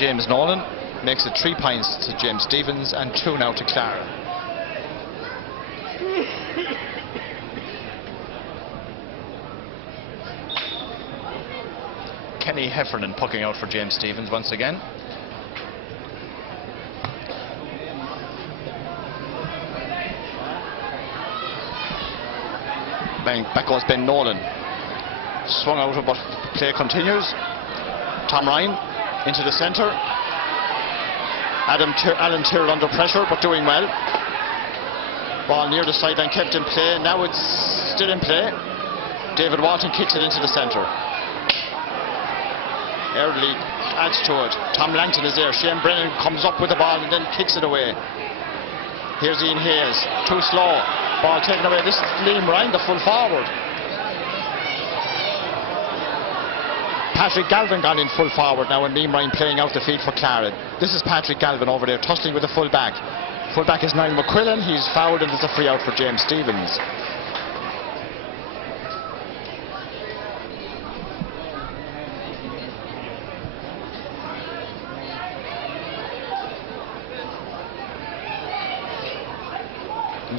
James Nolan, makes it 3 points to James Stephens and 2 now to Clara. Kenny Heffernan pucking out for James Stephens once again. Back goes Ben Nolan. Swung out, but play continues. Tom Ryan into the centre. Alan Tyrrell under pressure, but doing well. Ball near the sideline, kept in play. Now it's still in play. David Walton kicks it into the centre. Early adds to it. Tom Langton is there. Shane Brennan comes up with the ball and then kicks it away. Here's Ian Hayes. Too slow. Ball taken away. This is Liam Ryan, the full forward. Patrick Galvin gone in full forward now, and Liam Ryan playing out the field for Clara. This is Patrick Galvin over there tussling with the full back. Full back is Niall McQuillan. He's fouled and it's a free out for James Stephens.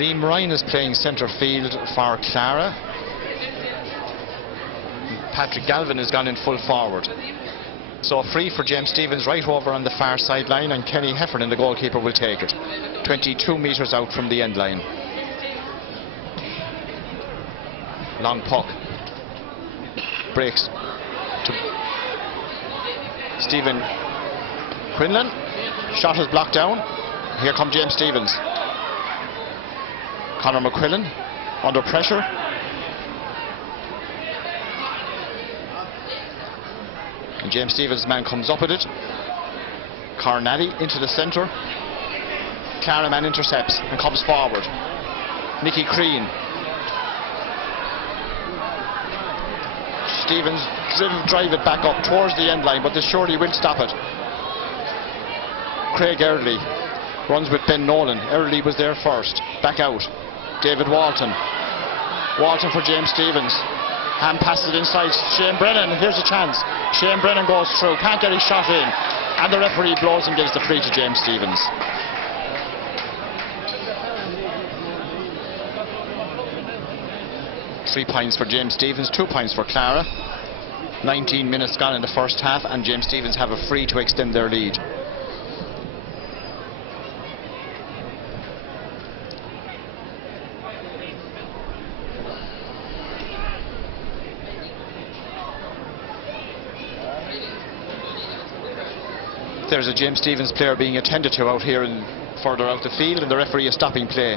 Liam Ryan is playing centre field for Clara. Patrick Galvin has gone in full forward. So free for James Stephens right over on the far sideline, and Kenny Heffernan, the goalkeeper, will take it. 22 metres out from the end line. Long puck. Breaks to Stephen Quinlan. Shot is blocked down. Here comes James Stephens. Conor McQuillan under pressure. And James Stephens' man comes up with it. Carnally into the centre. Clara man intercepts and comes forward. Nicky Crean. Stephens drive it back up towards the end line, but they surely will stop it. Craig Early runs with Ben Nolan. Early was there first. Back out. David Walton. Walton for James Stephens. Hand passes it inside. Shane Brennan. Here's a chance. Shane Brennan goes through. Can't get his shot in. And the referee blows and gives the free to James Stephens. Three points for James Stephens, 2 points for Clara. 19 minutes gone in the first half, and James Stephens have a free to extend their lead. There's a James Stephens player being attended to out here and further out the field, and the referee is stopping play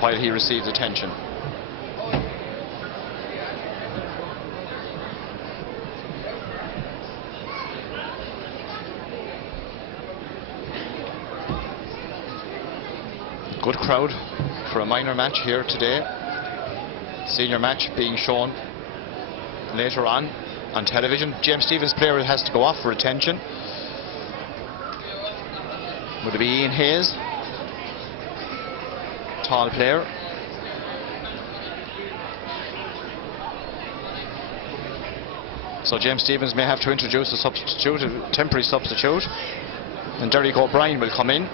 while he receives attention. Good crowd for a minor match here today. Senior match being shown later on television. James Stephens player has to go off for attention. Would it be Ian Hayes? Tall player. So James Stephens may have to introduce a substitute, a temporary substitute, and Derek O'Brien will come in.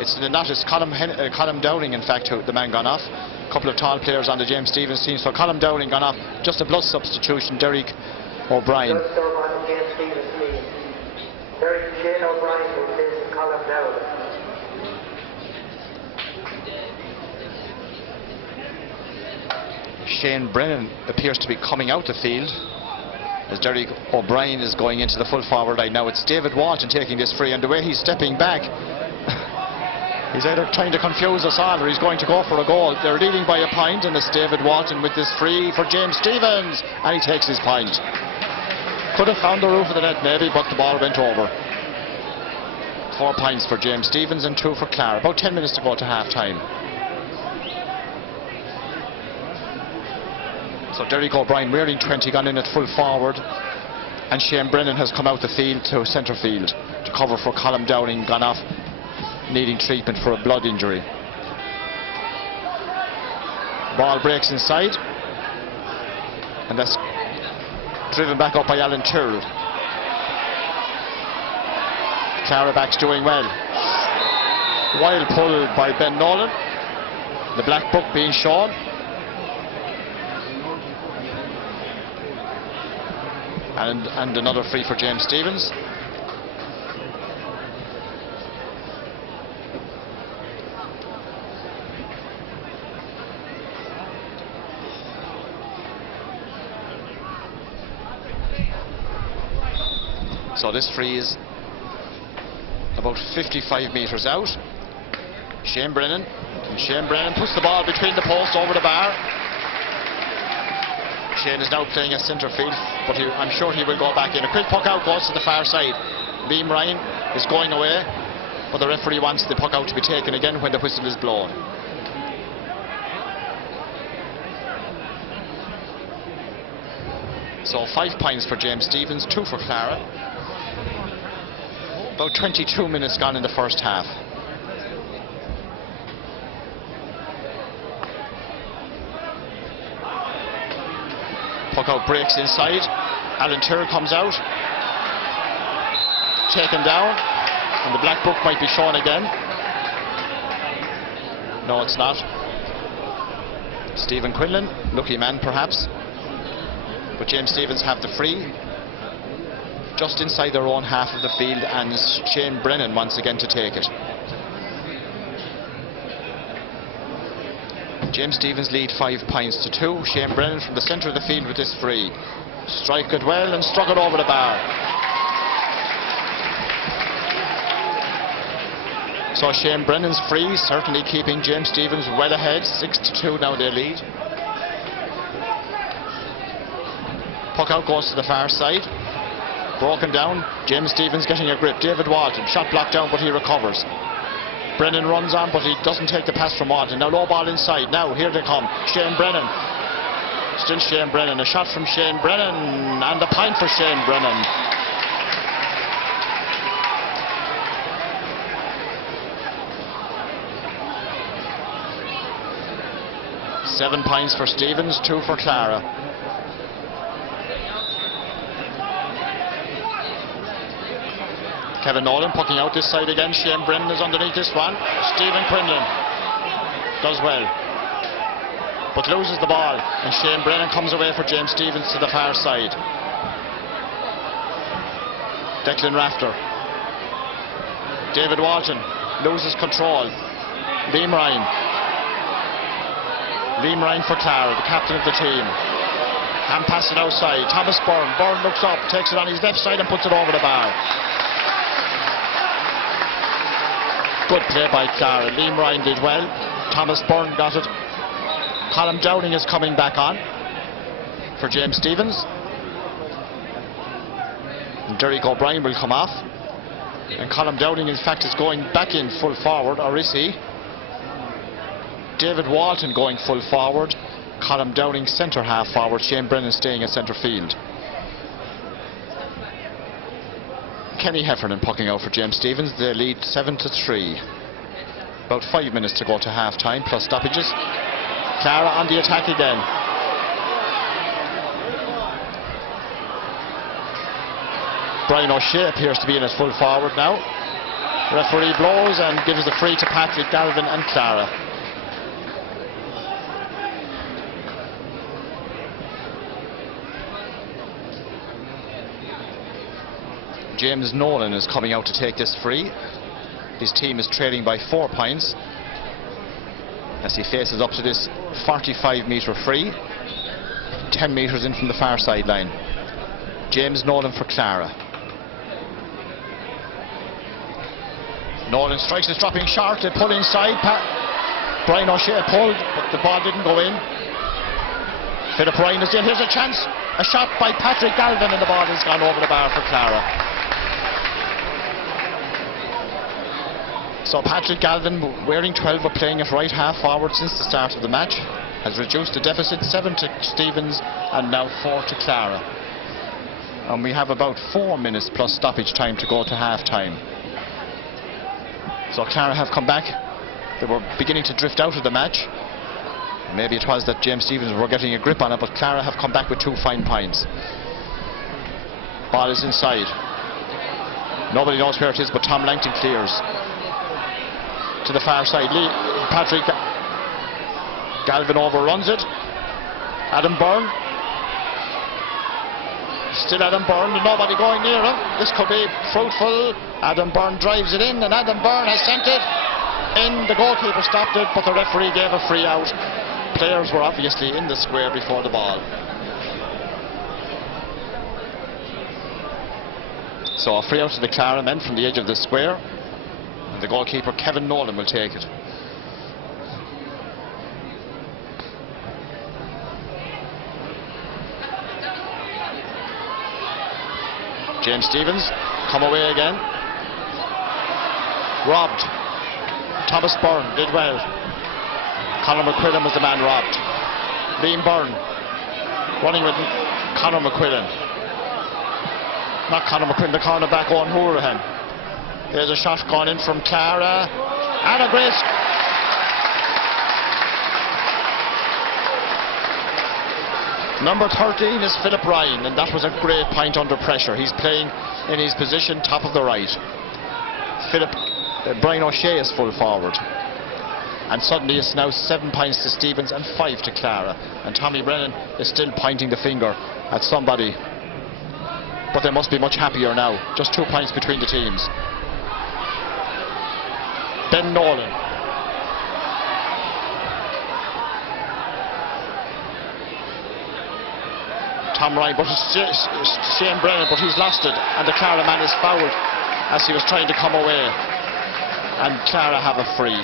It's not as Colm Dowling, in fact, who the man gone off. A couple of tall players on the James Stephens team, so Colm Dowling gone off. Just a blood substitution, Derek O'Brien. Shane Brennan appears to be coming out the field as Derek O'Brien is going into the full forward line. Now it's David Walton taking this free, and the way he's stepping back, he's either trying to confuse us all or he's going to go for a goal. They're leading by a point, and it's David Walton with this free for James Stephens, and he takes his point. Could have found the roof of the net maybe, but the ball went over. 4 points for James Stephens and 2 for Clara. About 10 minutes to go to half time. So Derek O'Brien wearing 20 gone in at full forward, and Shane Brennan has come out the field to centre field to cover for Colm Dowling, gone off needing treatment for a blood injury. Ball breaks inside, and that's driven back up by Alan Tyrrell. Clara backs doing well. Wild pull by Ben Nolan. The black book being shown. And another free for James Stephens. So this free is about 55 metres out. Shane Brennan. And Shane Brennan puts the ball between the posts over the bar. Shane is now playing as centre field, but I'm sure he will go back in. A quick puck out goes to the far side. Liam Ryan is going away, but the referee wants the puck out to be taken again when the whistle is blown. So 5 points for James Stephens, 2 for Clara. About 22 minutes gone in the first half. Puck out breaks inside. Alan Tyrrell comes out. Taken down. And the black book might be shown again. No, it's not. Stephen Quinlan, lucky man perhaps. But James Stephens have the free. Just inside their own half of the field, and Shane Brennan once again to take it. James Stephens lead 5 points to 2. Shane Brennan from the centre of the field with this free. Strike it well and struck it over the bar. So Shane Brennan's free, certainly keeping James Stephens well ahead. 6-2 now they lead. Puck out goes to the far side. Broken down. James Stephens getting a grip. David Walton, shot blocked down, but he recovers. Brennan runs on, but he doesn't take the pass from Walton. Now low ball inside. Now here they come. Shane Brennan. Still Shane Brennan. A shot from Shane Brennan, and the point for Shane Brennan. Seven points for Stephens, 2 for Clara. Kevin Nolan pucking out this side again. Shane Brennan is underneath this one. Stephen Quinlan does well, but loses the ball, and Shane Brennan comes away for James Stephens to the far side. Declan Rafter. David Walton loses control. Liam Ryan. Liam Ryan for Clara, the captain of the team. Hand pass it outside. Thomas Byrne. Byrne looks up, takes it on his left side and puts it over the bar. Good play by Clara. Liam Ryan did well. Thomas Byrne got it. Colin Downing is coming back on for James Stephens. And Derek O'Brien will come off. And Colin Downing, in fact, is going back in full forward, or is he? David Walton going full forward. Colin Downing centre half forward. Shane Brennan staying at centre field. Kenny Heffernan pucking out for James Stephens. They lead 7-3. About 5 minutes to go to half time plus stoppages. Clara on the attack again. Brian O'Shea appears to be in as full forward now. Referee blows and gives the free to Patrick Galvin and Clara. James Nolan is coming out to take this free. His team is trailing by 4 points as he faces up to this 45-metre free, 10 metres in from the far sideline. James Nolan for Clara. Nolan strikes his dropping shot. They pull inside. Brian O'Shea pulled, but the ball didn't go in. Philip Ryan is in. Here's a chance. A shot by Patrick Galvin, and the ball has gone over the bar for Clara. So Patrick Galvin, wearing 12 but playing at right half forward since the start of the match, has reduced the deficit 7 to Stephens and now 4 to Clara. And we have about 4 minutes plus stoppage time to go to half time. So Clara have come back. They were beginning to drift out of the match. Maybe it was that James Stephens were getting a grip on it, but Clara have come back with 2 fine points. Ball is inside. Nobody knows where it is, but Tom Langton clears to the far side. Patrick Galvin overruns it. Adam Byrne. Still Adam Byrne, and nobody going near him. This could be fruitful. Adam Byrne drives it in, and Adam Byrne has sent it in. The goalkeeper stopped it, but the referee gave a free out. Players were obviously in the square before the ball. So a free out to the Clara men from the edge of the square. And the goalkeeper Kevin Nolan will take it. James Stephens come away again. Robbed. Thomas Byrne did well. Conor McQuillan was the man robbed. Liam Byrne running with Conor McQuillan. Not Conor McQuillan, the cornerback Owen Hourahan. There's a shot gone in from Clara. And a great. Number 13 is Philip Ryan, and that was a great point under pressure. He's playing in his position, top of the right. Brian O'Shea is full forward. And suddenly it's now 7 points to Stephens and 5 to Clara. And Tommy Brennan is still pointing the finger at somebody. But they must be much happier now. Just 2 points between the teams. Ben Nolan. Tom Ryan, but it's Shane Brennan, but he's lost it, and the Clara man is fouled as he was trying to come away, and Clara have a free.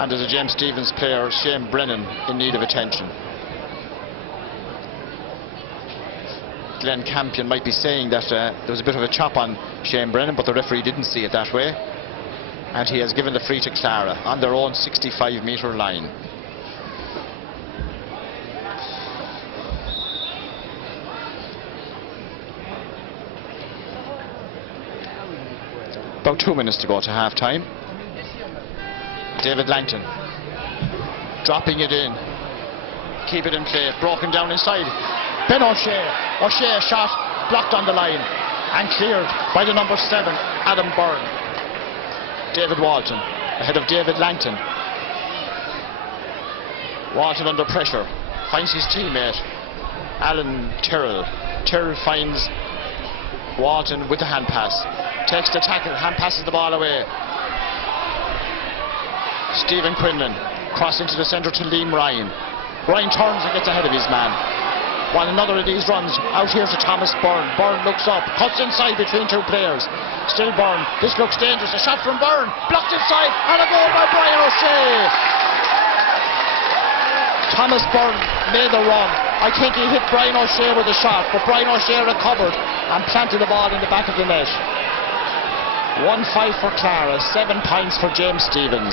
And there's a James Stephens player, Shane Brennan, in need of attention. Glenn Campion might be saying that there was a bit of a chop on Shane Brennan, but the referee didn't see it that way, and he has given the free to Clara on their own 65-metre line. About 2 minutes to go to half time. David Langton dropping it in, keep it in play, broken down inside. Ben O'Shea, a shot blocked on the line and cleared by the number 7 Adam Byrne. David Walton ahead of David Langton. Walton under pressure, finds his teammate Alan Tyrrell. Tyrrell finds Walton with the hand pass. Takes the tackle, hand passes the ball away. Stephen Quinlan cross into the centre to Liam Ryan. Ryan turns and gets ahead of his man. While another of these runs out here to Thomas Byrne. Byrne looks up, cuts inside between 2 players. Still Byrne, this looks dangerous. A shot from Byrne, blocked inside, and a goal by Brian O'Shea. Thomas Byrne made the run. I think he hit Brian O'Shea with a shot, but Brian O'Shea recovered and planted the ball in the back of the net. 1-5 for Clara, 7 points for James Stephens.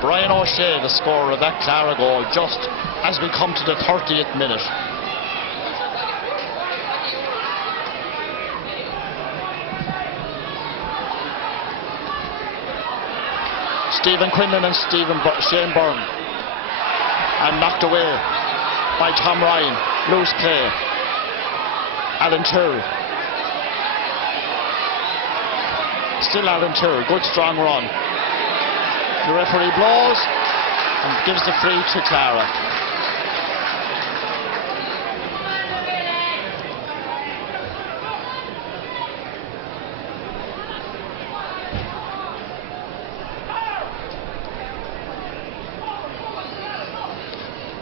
Brian O'Shea, the scorer of that Clara goal, just as we come to the 30th minute. Stephen Quinlan and Shane Byrne. And knocked away by Tom Ryan. Loose play. Alan Tyrrell. Still Alan Tyrrell, good strong run. The referee blows and gives the free to Clara.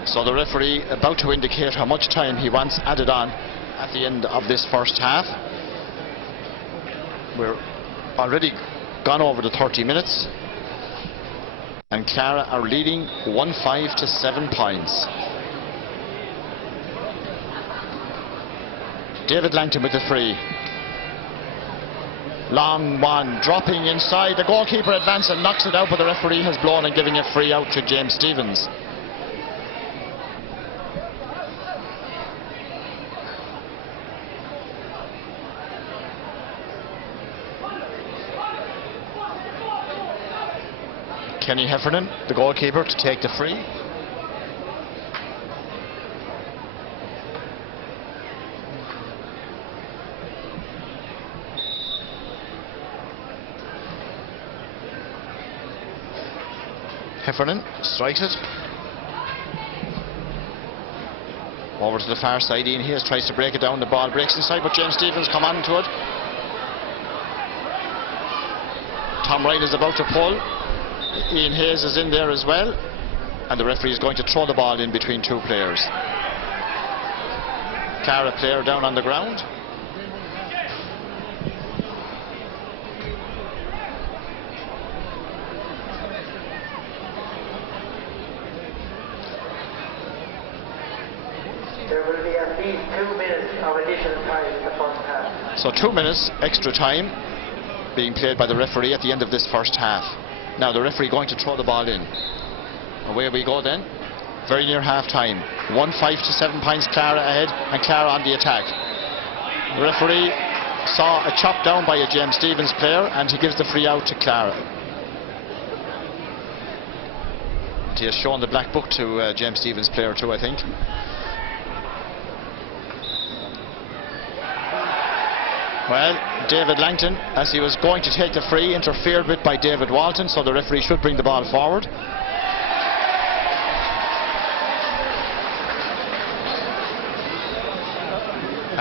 So the referee about to indicate how much time he wants added on at the end of this first half. We're already gone over the 30 minutes, and Clara are leading 1-5 to 7 points. David Langton with the free. Long one, dropping inside. The goalkeeper advances and knocks it out, but the referee has blown and giving a free out to James Stephens. Kenny Heffernan, the goalkeeper, to take the free. Heffernan strikes it. Over to the far side. Ian Hayes tries to break it down. The ball breaks inside, but James Stephens come on to it. Tom Ryan is about to pull. Ian Hayes is in there as well. And the referee is going to throw the ball in between two players. Clara player down on the ground. There will be at least 2 minutes of additional time in the first half. So 2 minutes extra time being played by the referee at the end of this first half. Now the referee going to throw the ball in. Away we go then. Very near half time. 1-5 to 7 points Clara ahead, and Clara on the attack. The referee saw a chop down by a James Stephens player, and he gives the free out to Clara. He has shown the black book to James Stephens player too, I think. Well, David Langton, as he was going to take the free, interfered with by David Walton, so the referee should bring the ball forward.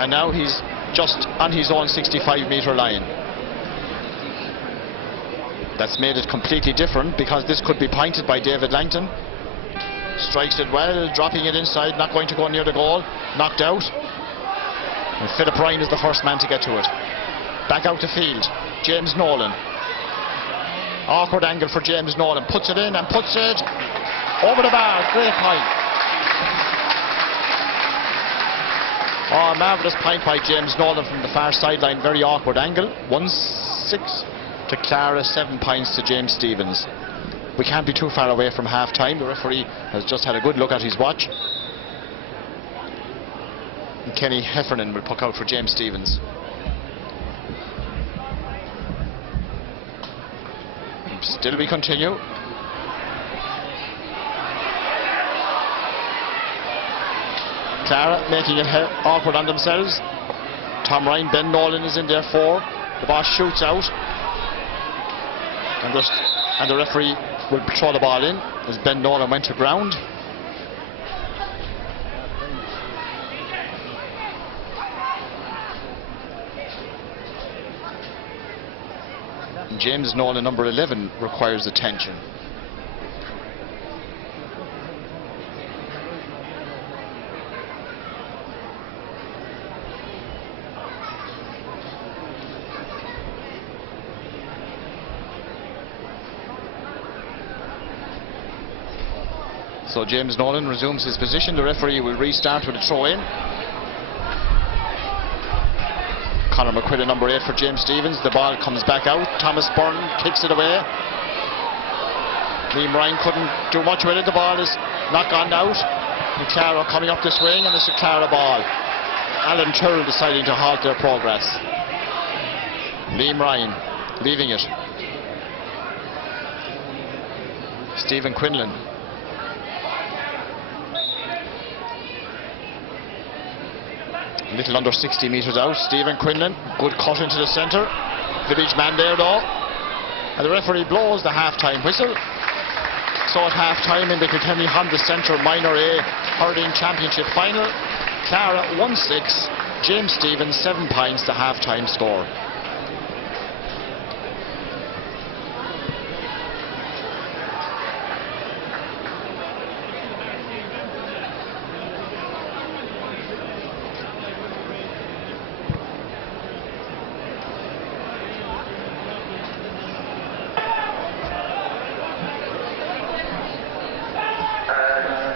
And now he's just on his own 65-metre line. That's made it completely different, because this could be pointed by David Langton. Strikes it well, dropping it inside, not going to go near the goal, knocked out. And Philip Ryan is the first man to get to it. Back out to field, James Nolan. Awkward angle for James Nolan, puts it in and puts it over the bar. Great point. Oh, marvellous point by James Nolan from the far sideline. Very awkward angle. 1-6 to Clara, 7 points to James Stephens. We can't be too far away from half time. The referee has just had a good look at his watch. And Kenny Heffernan will puck out for James Stephens. Still we continue. Clara making it awkward on themselves. Tom Ryan, Ben Nolan is in there for. The ball shoots out. And the referee will throw the ball in as Ben Nolan went to ground. James Nolan, number 11, requires attention. So James Nolan resumes his position. The referee will restart with a throw-in. Conor McQuillan, number 8 for James Stephens. The ball comes back out. Thomas Byrne kicks it away. Liam Ryan couldn't do much with it. The ball is not gone out. And Clara coming up the swing, and it's a Clara ball. Alan Turrell deciding to halt their progress. Liam Ryan leaving it. Stephen Quinlan. A little under 60 metres out. Stephen Quinlan, good cut into the centre. Village man there though. And the referee blows the half-time whistle. So at half-time in the Kilkenny Honda Centre Minor A Hurling Championship final, Clara 1-6, James Stephens 7 points, the half-time score.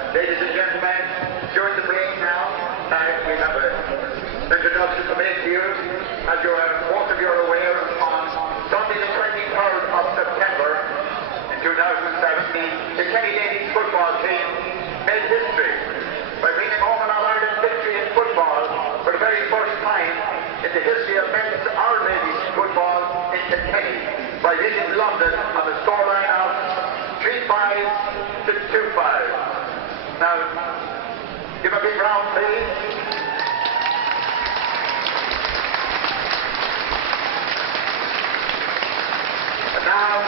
Ladies and gentlemen, during the break now, we have an introduction to make to you. As most of you are aware, on Sunday the 23rd of September in 2017, the Kenny Ladies football team made history by bringing home an All-Ireland victory in football for the very first time in the history of men's or ladies football in Kilkenny by beating London on the scoreline of 3-5 to 2-5. Now, give a big round, please. And now,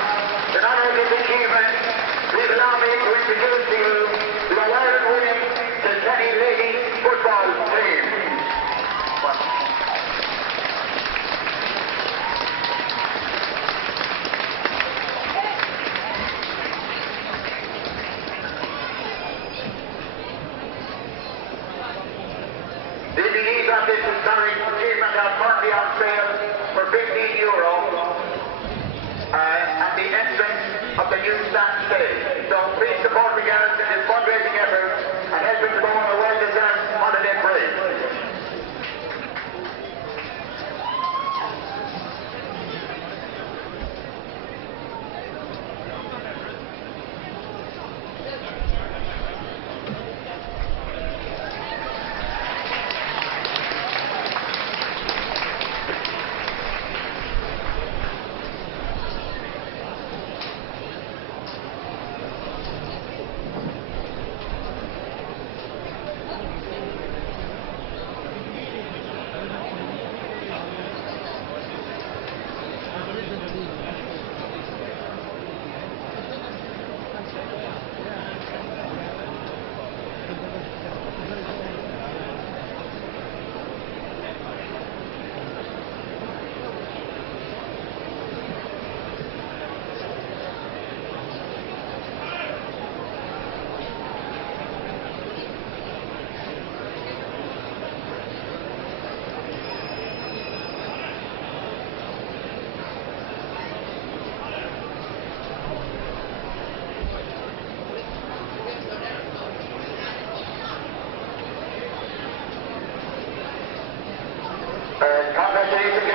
in honor of this achievement, we allow on this historic achievement are currently on sale for €15 at the entrance of the new stand stage. So please support the Garrett in his fundraising efforts and help him to go on a well-deserved holiday break. Congratulations